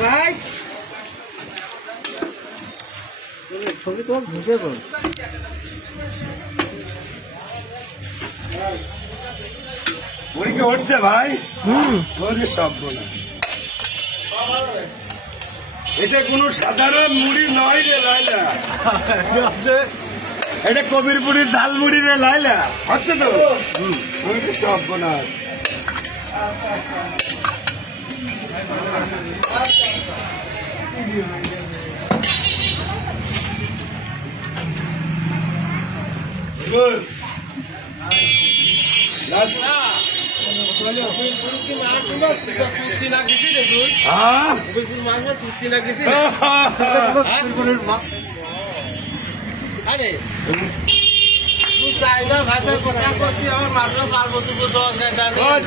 ভাই ছবি তোমার ঘুষে কর মুড়িকে হচ্ছে ভাই সব বলে এটা কোনো সাধারণ মুড়ি নয় রে লাইলা এটা কবিরপুরির ঝাল মুড়ি রে লাইলা হচ্ছে তো মুড়িকে সব বোনা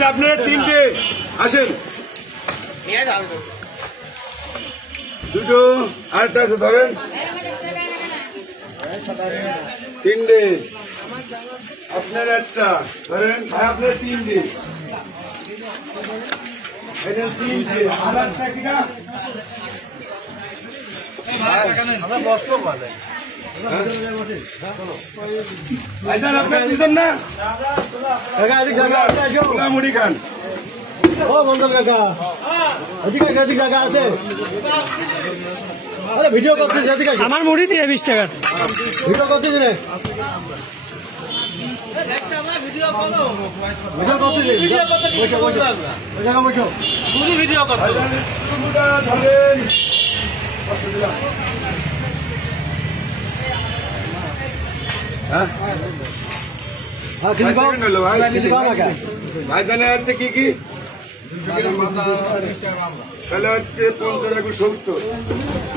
আপনারা তিনটে আসেন দুটো আরেকটা আছে ধরেন তিনটে আপনার একটা ধরেন আপনার তিনটে তিনটে আর একটা কিনা আমরা বসবো বলে আপনার দিতেন না মুড়ি খান ও মন্ডল কাকা এদিকে কাকা আছে আরে ভিডিও করতেছি এদিকে আমার মুড়ি দিয়ে 20 টাকা ভিডিও করতেছি রে ভিডিও করতে ধরেন ভাইজানে আছে কি কি তাহলে হচ্ছে 50 70